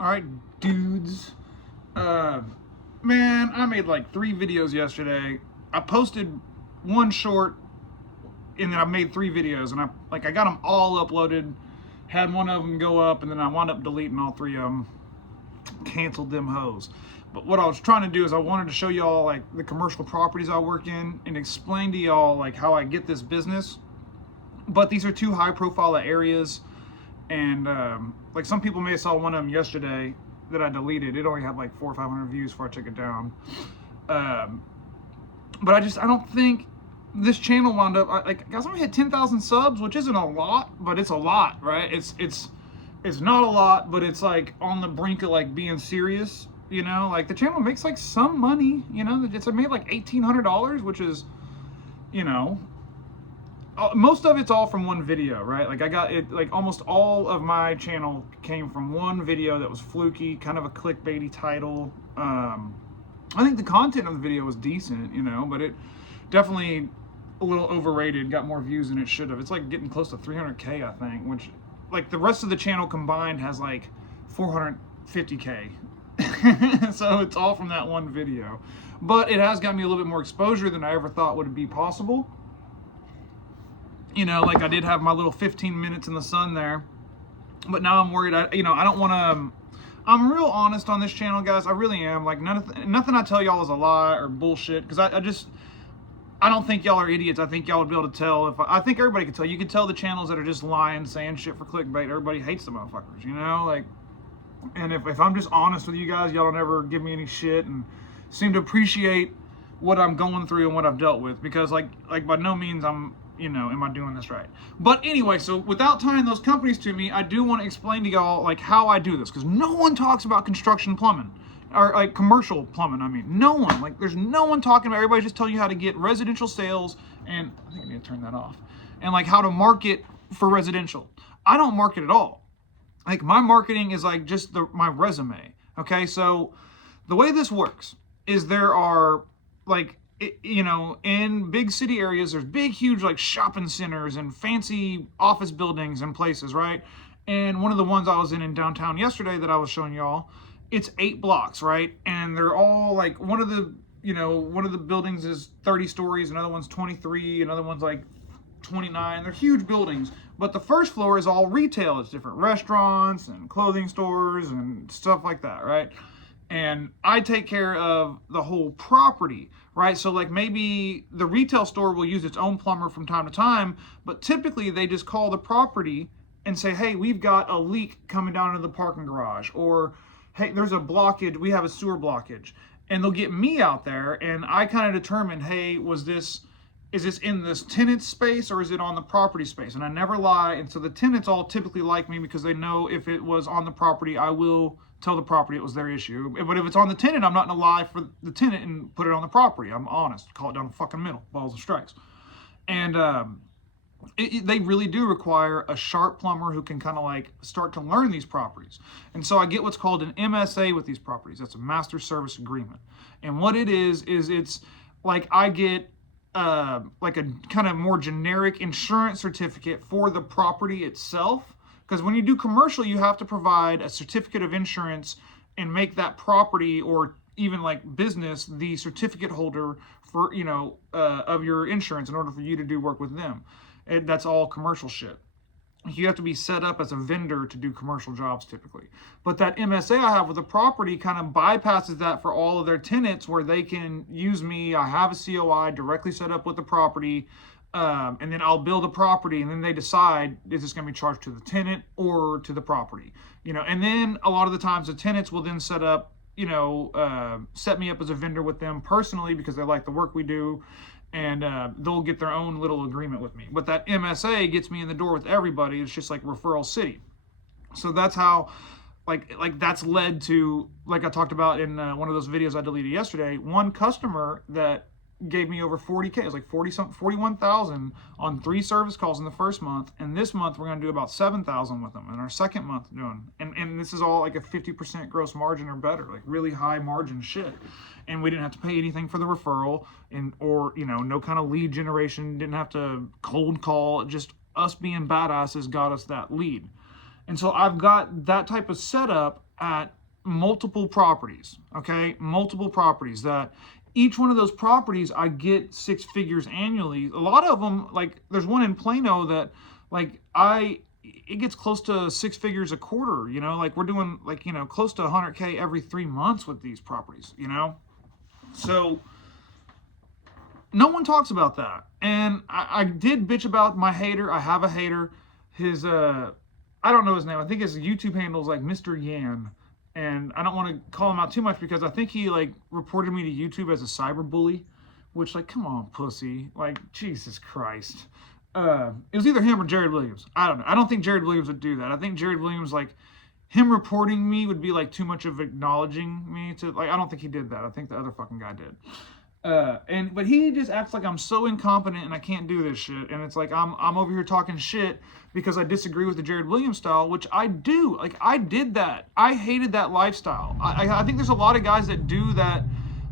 All right, dudes. Uh, Man, I made like 3 videos yesterday. I posted one short, and then I made 3 videos, and I got them all uploaded. Had one of them go up, and then I wound up deleting all 3 of them. Canceled them hoes. But what I was trying to do is I wanted to show y'all like the commercial properties I work in and explain to y'all like how I get this business. But these are 2 high-profile areas, and like some people may have saw one of them yesterday that I deleted. It only had like 400 or 500 views before I took it down. But I don't think this channel wound up like, guys, I'm gonna hit 10,000 subs, which isn't a lot, but it's a lot, right? It's not a lot, but it's like on the brink of like being serious, you know. Like the channel makes like some money, you know. It's made like $1,800, which is, you know, most of it's all from one video, right? Like I got it, like almost all of my channel came from one video that was fluky, kind of a clickbaity title. I think the content of the video was decent, you know, but it definitely a little overrated, got more views than it should have. It's like getting close to 300K, I think, which like the rest of the channel combined has like 450K. So it's all from that one video. But it has got me a little bit more exposure than I ever thought would be possible. You know, like I did have my little 15 minutes in the sun there, but now I'm worried. I don't want to. I'm real honest on this channel, guys. I really am. Like nothing I tell y'all is a lie or bullshit. Because I don't think y'all are idiots. I think y'all would be able to tell. I think everybody could tell. You could tell the channels that are just lying, saying shit for clickbait. Everybody hates the motherfuckers, you know. Like, and if I'm just honest with you guys, y'all don't ever give me any shit and seem to appreciate what I'm going through and what I've dealt with. Because like by no means I'm, you know, am I doing this right? But anyway, so without tying those companies to me, I do want to explain to y'all like how I do this, because no one talks about construction plumbing or like commercial plumbing. I mean, no one. Like, there's no one talking about. Everybody's just telling you how to get residential sales, and I think I need to turn that off. And like how to market for residential. I don't market at all. Like my marketing is like just my resume. Okay, so the way this works is there are like, you know, in big city areas, there's big, huge like shopping centers and fancy office buildings and places, right? And one of the ones I was in downtown yesterday that I was showing y'all, it's 8 blocks, right? And they're all like, one of the buildings is 30 stories, another one's 23, another one's like 29. They're huge buildings, but the first floor is all retail. It's different restaurants and clothing stores and stuff like that, right? And I take care of the whole property, right? So like maybe the retail store will use its own plumber from time to time, but typically they just call the property and say, hey, we've got a leak coming down into the parking garage, or hey, there's a blockage, we have a sewer blockage. And they'll get me out there, and I kind of determine, hey, is this in this tenant space or is it on the property space? And I never lie. And so the tenants all typically like me because they know if it was on the property, I will tell the property it was their issue. But if it's on the tenant, I'm not gonna lie for the tenant and put it on the property. I'm honest. Call it down the fucking middle, balls and strikes. And they really do require a sharp plumber who can kind of like start to learn these properties. And so I get what's called an MSA with these properties. That's a master service agreement. And what it is it's like I get like a kind of more generic insurance certificate for the property itself. Because when you do commercial, you have to provide a certificate of insurance and make that property or even like business the certificate holder for, you know, of your insurance in order for you to do work with them. That's all commercial shit. You have to be set up as a vendor to do commercial jobs typically. But that MSA I have with the property kind of bypasses that for all of their tenants, where they can use me. I have a COI directly set up with the property, and then I'll bill the property, and then they decide, is this going to be charged to the tenant or to the property? You know, and then a lot of the times the tenants will then set up, you know, set me up as a vendor with them personally because they like the work we do. And they'll get their own little agreement with me. But that MSA gets me in the door with everybody. It's just like referral city. So that's how, like that's led to, like I talked about in one of those videos I deleted yesterday, one customer that gave me over 40K. It was like 41,000 on 3 service calls in the first month. And this month we're going to do about 7,000 with them in our second month doing. And this is all like a 50% gross margin or better, like really high margin shit. And we didn't have to pay anything for the referral, or you know, no kind of lead generation, didn't have to cold call. Just us being badasses got us that lead. And so I've got that type of setup, at multiple properties, okay? Multiple properties that each one of those properties I get 6 figures annually. A lot of them, like there's one in Plano that like it gets close to 6 figures a quarter, you know, like we're doing like, you know, close to 100K every 3 months with these properties, you know? So no one talks about that. And I did bitch about my hater. I have a hater. His I don't know his name. I think his YouTube handle is like Mr. Yan. And I don't want to call him out too much because I think he like reported me to YouTube as a cyberbully, which like, come on, pussy. Like, Jesus Christ. It was either him or Jared Williams. I don't know. I don't think Jared Williams would do that. I think Jared Williams, like, him reporting me would be like too much of acknowledging me to like. I don't think he did that. I think the other fucking guy did. But he just acts like I'm so incompetent and I can't do this shit. And it's like I'm over here talking shit because I disagree with the Jared Williams style, which I do. Like I did that. I hated that lifestyle. I think there's a lot of guys that do that,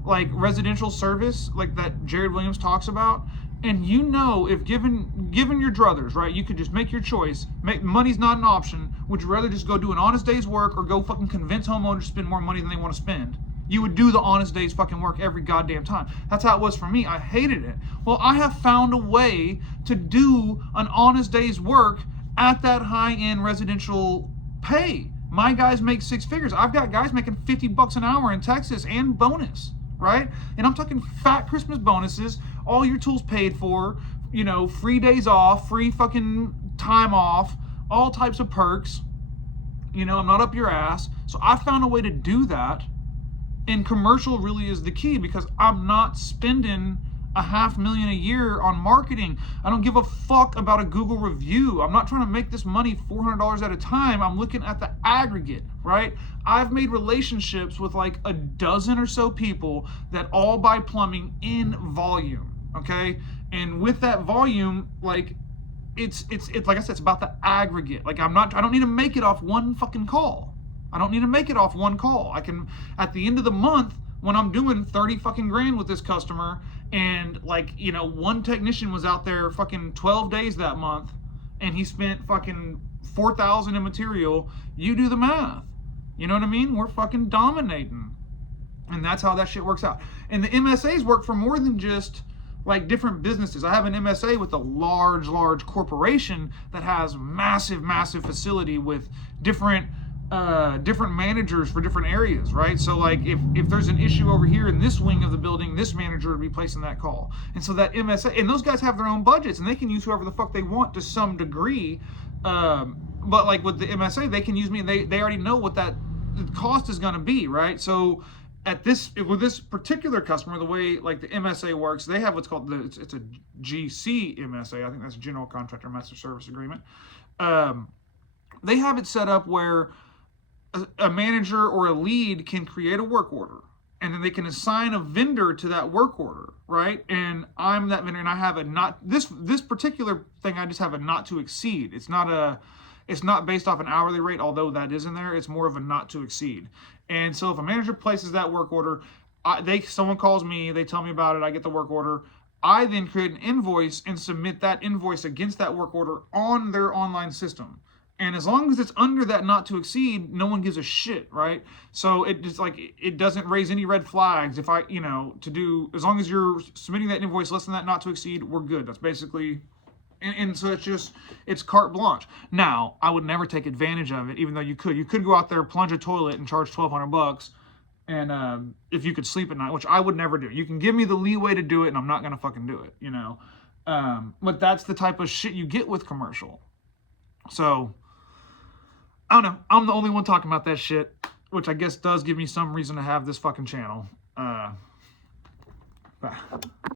like residential service, like that Jared Williams talks about. And you know, if given your druthers, right, you could just make your choice. Money's not an option. Would you rather just go do an honest day's work or go fucking convince homeowners to spend more money than they want to spend? You would do the honest day's fucking work every goddamn time. That's how it was for me. I hated it. Well, I have found a way to do an honest day's work at that high-end residential pay. My guys make 6 figures. I've got guys making $50 an hour in Texas and bonus, right? And I'm talking fat Christmas bonuses, all your tools paid for, you know, free days off, free fucking time off, all types of perks. You know, I'm not up your ass. So I found a way to do that. And commercial really is the key because I'm not spending $500,000 a year on marketing. I don't give a fuck about a Google review. I'm not trying to make this money $400 at a time. I'm looking at the aggregate, right? I've made relationships with like a dozen or so people that all buy plumbing in volume, okay? And with that volume, like it's like I said, it's about the aggregate. Like I don't need to make it off one fucking call. I don't need to make it off one call. I can, at the end of the month, when I'm doing 30 fucking grand with this customer, and like, you know, one technician was out there fucking 12 days that month, and he spent fucking $4,000 in material, you do the math. You know what I mean? We're fucking dominating. And that's how that shit works out. And the MSAs work for more than just like different businesses. I have an MSA with a large corporation that has massive facility with different managers for different areas, right? So like if there's an issue over here in this wing of the building, this manager would be placing that call. And so that MSA, and those guys have their own budgets and they can use whoever the fuck they want to some degree. But like with the MSA, they can use me and they already know what that cost is going to be, right? So with this particular customer, the way like the MSA works, they have what's called it's a GC MSA. I think that's General Contractor Master Service Agreement. They have it set up where a manager or a lead can create a work order, and then they can assign a vendor to that work order, right? And I'm that vendor, and I have a not this particular thing. I just have a not to exceed. It's not based off an hourly rate, although that is in there. It's more of a not to exceed. And so if a manager places that work order, someone calls me, they tell me about it, I get the work order. I then create an invoice and submit that invoice against that work order on their online system. And as long as it's under that not to exceed, no one gives a shit, right? So it just like, it doesn't raise any red flags. If as long as you're submitting that invoice less than that not to exceed, we're good. That's basically, and so it's carte blanche. Now, I would never take advantage of it, even though you could go out there, plunge a toilet and charge $1,200. And if you could sleep at night, which I would never do. You can give me the leeway to do it and I'm not going to fucking do it, you know? But that's the type of shit you get with commercial. So, I don't know. I'm the only one talking about that shit, which I guess does give me some reason to have this fucking channel. Bye.